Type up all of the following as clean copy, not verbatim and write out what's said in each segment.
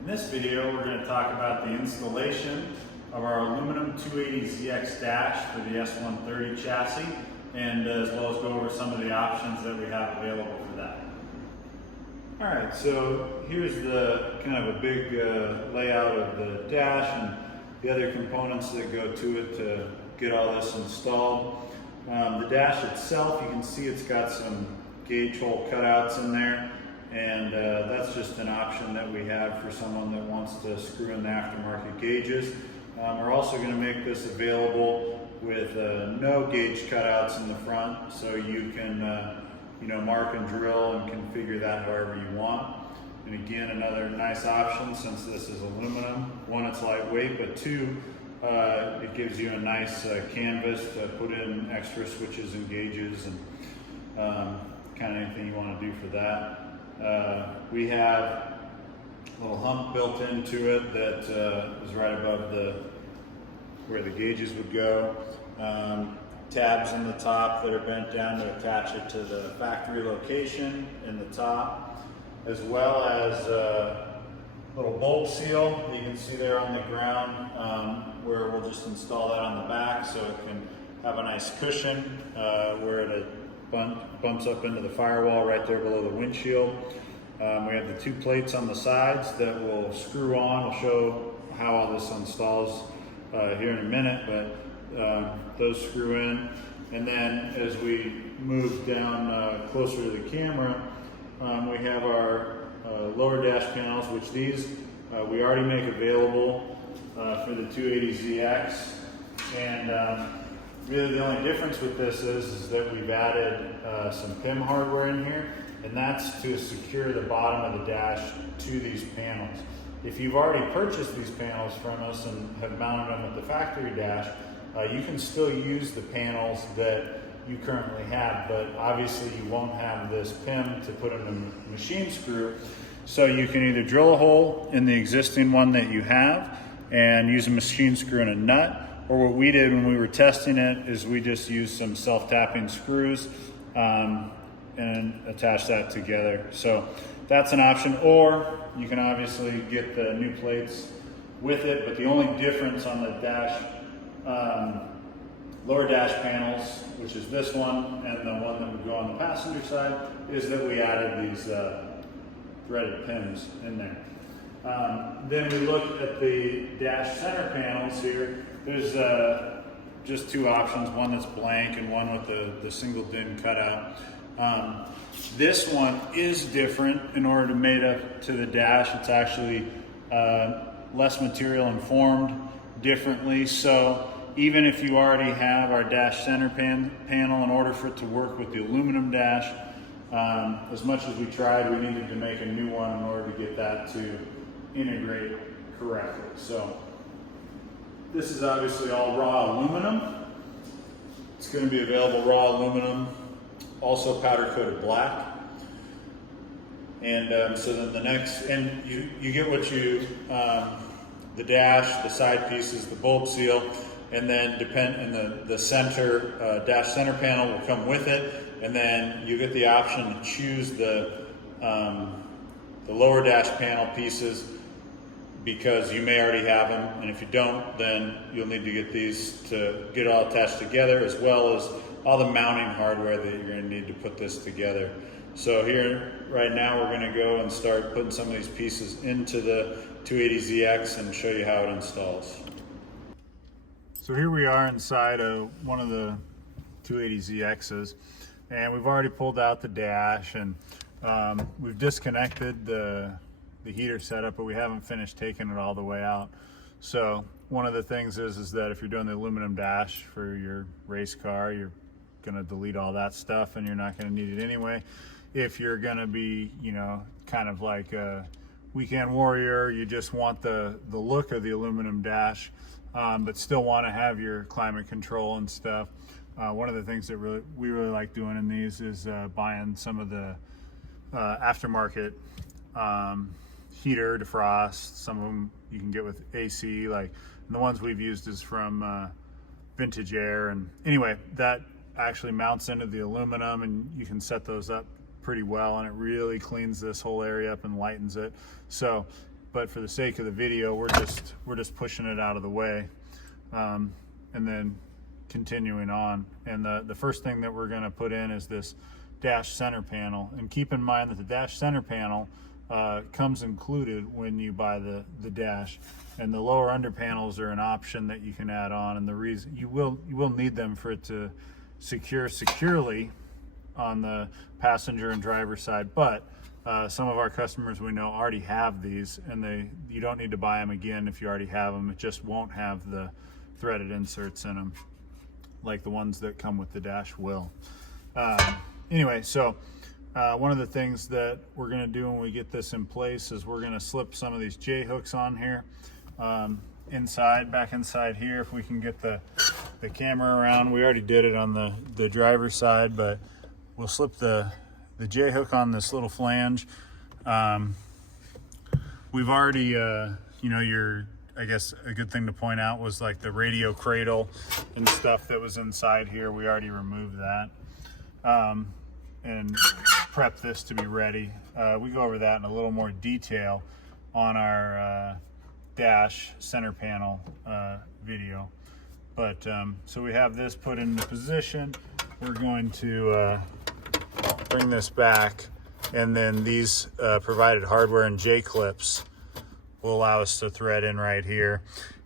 In this video, we're going to talk about the installation of our aluminum 280ZX dash for the S130 chassis, and as well as go over some of the options that we have available for that. All right, so here's the kind of a big layout of the dash and the other components that go to it to get all this installed. The dash itself, you can see it's got some gauge hole cutouts in there, and that's just an option that we have for someone that wants to screw in the aftermarket gauges. We're also going to make this available with no gauge cutouts in the front, so you can mark and drill and configure that however you want. And again, another nice option, since this is aluminum. One, it's lightweight, but two, it gives you a nice canvas to put in extra switches and gauges and kind of anything you want to do for that. We have a little hump built into it that is right above where the gauges would go. Tabs in the top that are bent down to attach it to the factory location in the top, as well as a little bolt seal that you can see there on the ground, where we'll just install that on the back so it can have a nice cushion where it bumps up into the firewall right there below the windshield. We have the two plates on the sides that will screw on. We'll show how all this installs here in a minute, but those screw in. And then as we move down closer to the camera, we have our lower dash panels, which these we already make available for the 280ZX. And really the only difference with this is that we've added some PIM hardware in here, and that's to secure the bottom of the dash to these panels. If you've already purchased these panels from us and have mounted them with the factory dash, you can still use the panels that you currently have, but obviously you won't have this PIM to put in a machine screw. So you can either drill a hole in the existing one that you have and use a machine screw and a nut, or what we did when we were testing it is we just used some self-tapping screws and attach that together. So that's an option, or you can obviously get the new plates with it, but the only difference on the dash, lower dash panels, which is this one and the one that would go on the passenger side, is that we added these threaded pins in there. Then we look at the dash center panels here. There's just two options, one that's blank and one with the single DIN cutout. This one is different in order to mate up to the dash. It's actually less material and formed differently. So even if you already have our dash center panel, in order for it to work with the aluminum dash, as much as we tried, we needed to make a new one in order to get that to integrate correctly. So this is obviously all raw aluminum. It's going to be available raw aluminum, also powder coated black. And so then the next, and you get what you, the dash, the side pieces, the bolt seal, and then the center, dash center panel will come with it. And then you get the option to choose the lower dash panel pieces, because you may already have them, and if you don't, then you'll need to get these to get all attached together, as well as all the mounting hardware that you're going to need to put this together. So here, right now, we're going to go and start putting some of these pieces into the 280ZX and show you how it installs. So here we are inside of one of the 280ZXs, and we've already pulled out the dash, and we've disconnected the heater setup, but we haven't finished taking it all the way out. So one of the things is that if you're doing the aluminum dash for your race car, you're going to delete all that stuff and you're not going to need it anyway. If you're going to be, kind of like a weekend warrior, you just want the look of the aluminum dash, but still want to have your climate control and stuff. One of the things that we really like doing in these is buying some of the aftermarket heater defrost. Some of them you can get with AC, and the ones we've used is from Vintage Air. And anyway, that actually mounts into the aluminum, and you can set those up pretty well, and it really cleans this whole area up and lightens it. So but for the sake of the video, we're just pushing it out of the way, and then continuing on. And the first thing that we're going to put in is this dash center panel. And keep in mind that the dash center panel comes included when you buy the dash, and the lower under panels are an option that you can add on. And the reason you will need them for it to secure securely on the passenger and driver side, but some of our customers we know already have these, and you don't need to buy them again if you already have them. It just won't have the threaded inserts in them like the ones that come with the dash will. Anyway, so one of the things that we're going to do when we get this in place is we're going to slip some of these J hooks on here, back inside here. If we can get the camera around, we already did it on the driver's side, but we'll slip the J hook on this little flange. We've already, I guess a good thing to point out was like the radio cradle and stuff that was inside here. We already removed that and prep this to be ready. We go over that in a little more detail on our dash center panel video. But so we have this put into position. We're going to bring this back, and then these provided hardware and J clips will allow us to thread in right here.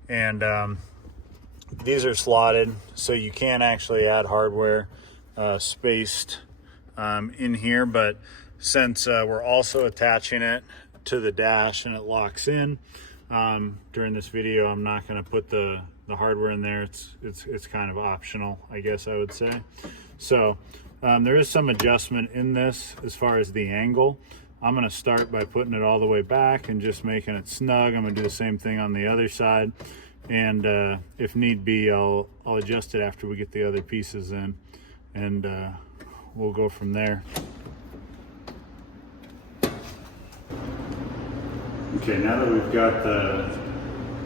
And these are slotted, so you can actually add hardware spaced in here, but since we're also attaching it to the dash and it locks in, during this video I'm not going to put the hardware in there. It's kind of optional, I guess I would say. So there is some adjustment in this as far as the angle. I'm going to start by putting it all the way back and just making it snug. I'm going to do the same thing on the other side, and if need be, I'll adjust it after we get the other pieces in, and we'll go from there. Okay, now that we've got the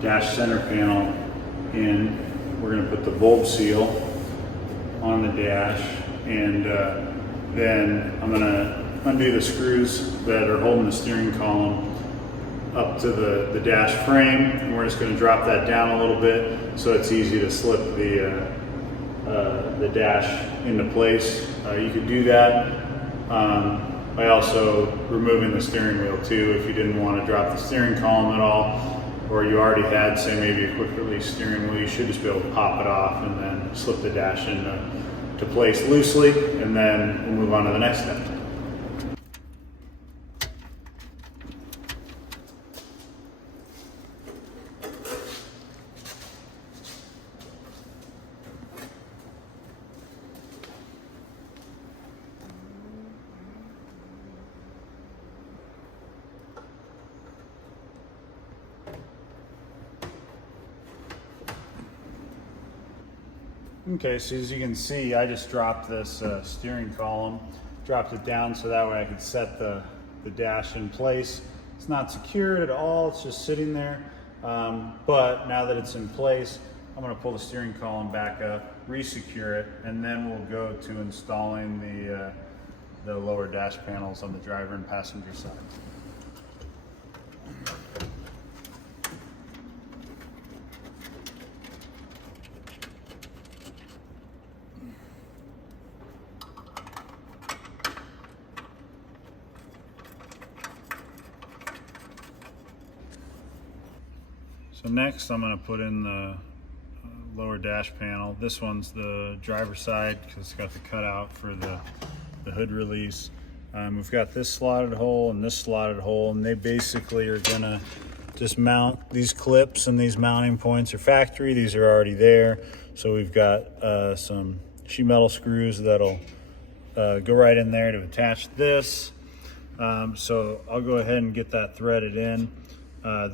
dash center panel in, we're going to put the bulb seal on the dash, and then I'm going to undo the screws that are holding the steering column up to the dash frame, and we're just going to drop that down a little bit so it's easy to slip the dash into place. You could do that by also removing the steering wheel too, if you didn't want to drop the steering column at all, or you already had, say, maybe a quick release steering wheel. You should just be able to pop it off and then slip the dash into place loosely, and then we'll move on to the next step. Okay, so as you can see, I just dropped this steering column, dropped it down so that way I could set the dash in place. It's not secured at all, it's just sitting there. But now that it's in place, I'm going to pull the steering column back up, re-secure it, and then we'll go to installing the lower dash panels on the driver and passenger side. So next I'm going to put in the lower dash panel. This one's the driver's side because it's got the cutout for the hood release. We've got this slotted hole and this slotted hole, and they basically are going to just mount these clips, and these mounting points are factory. These are already there. So we've got some sheet metal screws that'll go right in there to attach this. So I'll go ahead and get that threaded in.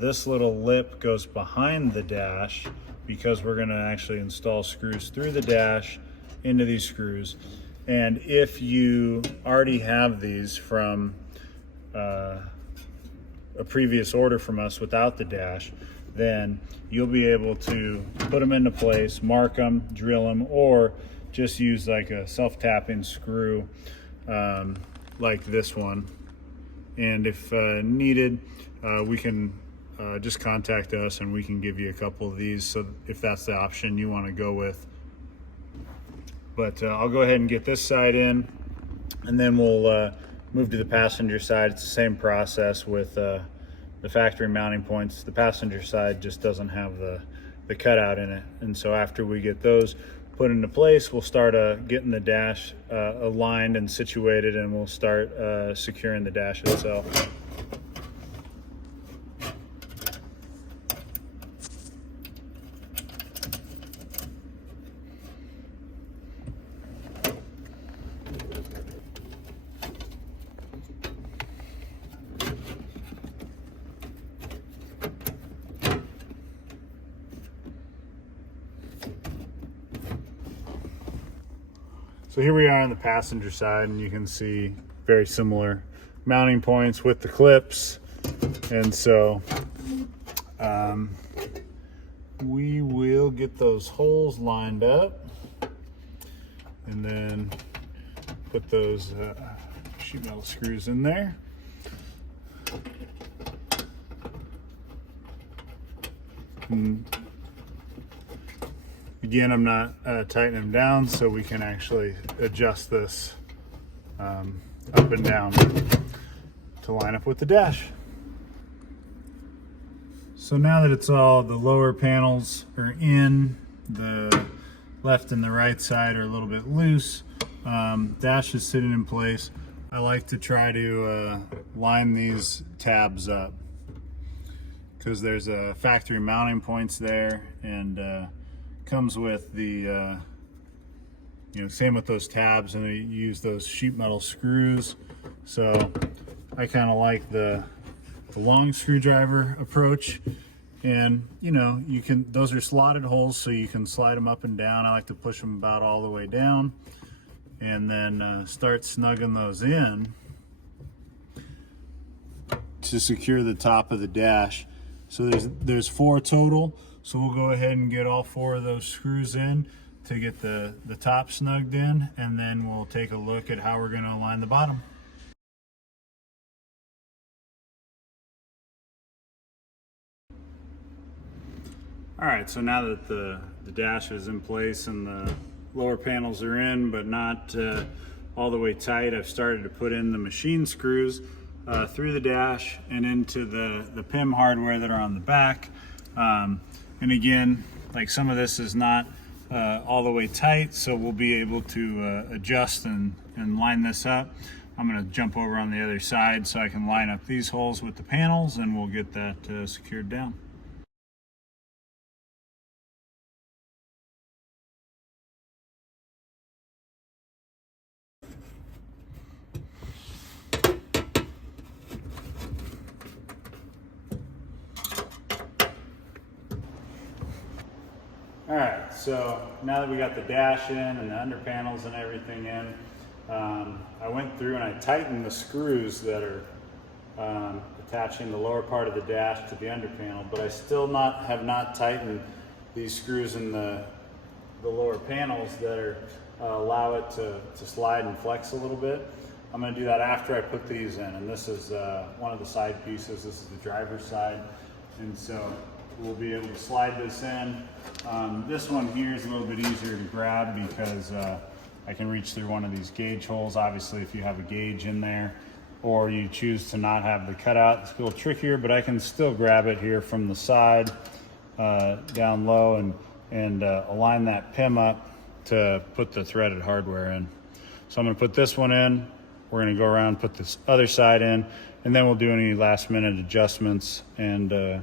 This little lip goes behind the dash because we're going to actually install screws through the dash into these screws. And if you already have these from a previous order from us without the dash, then you'll be able to put them into place, mark them, drill them, or just use like a self-tapping screw like this one. And if needed, we can just contact us and we can give you a couple of these, so if that's the option you want to go with. But I'll go ahead and get this side in, and then we'll move to the passenger side. It's the same process with the factory mounting points. The passenger side just doesn't have the cutout in it, and so after we get those put into place, we'll start getting the dash aligned and situated, and we'll start securing the dash itself. So here we are on the passenger side, and you can see very similar mounting points with the clips. And so we will get those holes lined up and then put those sheet metal screws in there. And again, I'm not tightening them down, so we can actually adjust this up and down to line up with the dash. So now that it's all, the lower panels are in, the left and the right side are a little bit loose, dash is sitting in place. I like to try to line these tabs up because there's factory mounting points there, and comes with the same with those tabs, and they use those sheet metal screws. So I kind of like the long screwdriver approach, and you can, those are slotted holes, so you can slide them up and down. I like to push them about all the way down, and then start snugging those in to secure the top of the dash. So there's 4 total. So we'll go ahead and get all 4 of those screws in to get the top snugged in, and then we'll take a look at how we're going to align the bottom. All right, so now that the dash is in place and the lower panels are in, but not all the way tight, I've started to put in the machine screws through the dash and into the PIM hardware that are on the back. And again, like, some of this is not all the way tight, so we'll be able to adjust and line this up. I'm going to jump over on the other side so I can line up these holes with the panels, and we'll get that secured down. All right, so now that we got the dash in and the under panels and everything in, I went through and I tightened the screws that are attaching the lower part of the dash to the under panel, but I still have not tightened these screws in the lower panels that are allow it to slide and flex a little bit. I'm going to do that after I put these in, and this is one of the side pieces. This is the driver's side, and so we'll be able to slide this in. This one here is a little bit easier to grab because I can reach through one of these gauge holes. Obviously, if you have a gauge in there, or you choose to not have the cutout, it's a little trickier, but I can still grab it here from the side down low and align that PIM up to put the threaded hardware in. So I'm going to put this one in. We're going to go around, put this other side in, and then we'll do any last minute adjustments and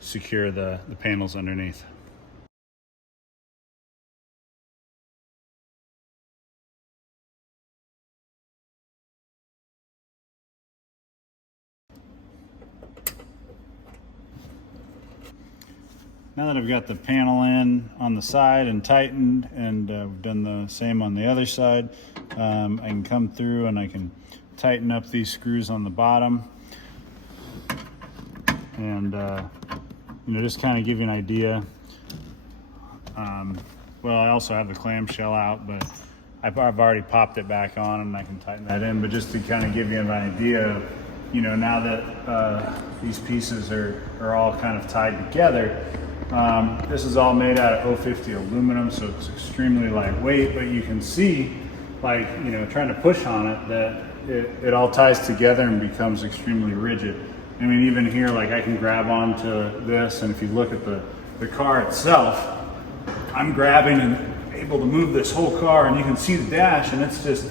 secure the panels underneath. Now that I've got the panel in on the side and tightened, and we've done the same on the other side, I can come through and I can tighten up these screws on the bottom, and just kind of give you an idea. Well, I also have the clamshell out, but I've already popped it back on, and I can tighten that in. But just to kind of give you an idea of you know, now that these pieces are all kind of tied together, this is all made out of 050 aluminum, so it's extremely lightweight, but you can see, like, you know, trying to push on it, that it all ties together and becomes extremely rigid. I mean, even here, like, I can grab onto this, and if you look at the car itself, I'm grabbing and able to move this whole car, and you can see the dash, and it's just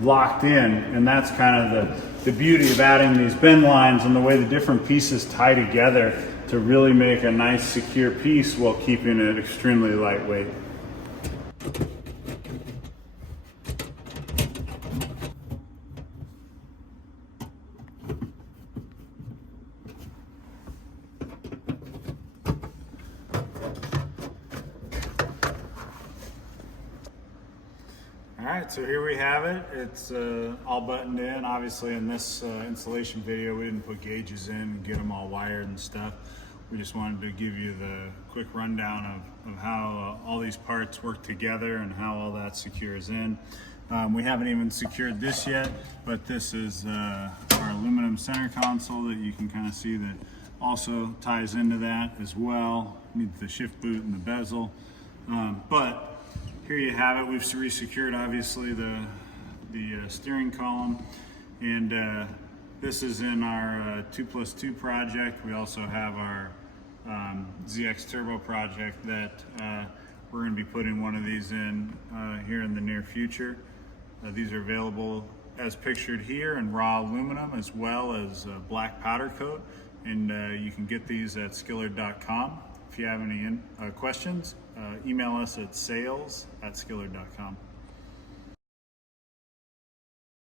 locked in. And that's kind of the beauty of adding these bend lines and the way the different pieces tie together to really make a nice secure piece while keeping it extremely lightweight. All right, so here we have it. It's all buttoned in. Obviously in this installation video, we didn't put gauges in and get them all wired and stuff. We just wanted to give you the quick rundown of how all these parts work together and how all that secures in. We haven't even secured this yet, but this is our aluminum center console that you can kind of see that also ties into that as well. Needs the shift boot and the bezel. But here you have it. We've resecured obviously the steering column, and this is in our 2+2 project. We also have our ZX Turbo project that we're going to be putting one of these in here in the near future. These are available as pictured here in raw aluminum as well as black powder coat, and you can get these at Skillard.com. If you have any questions, email us at sales@skillard.com.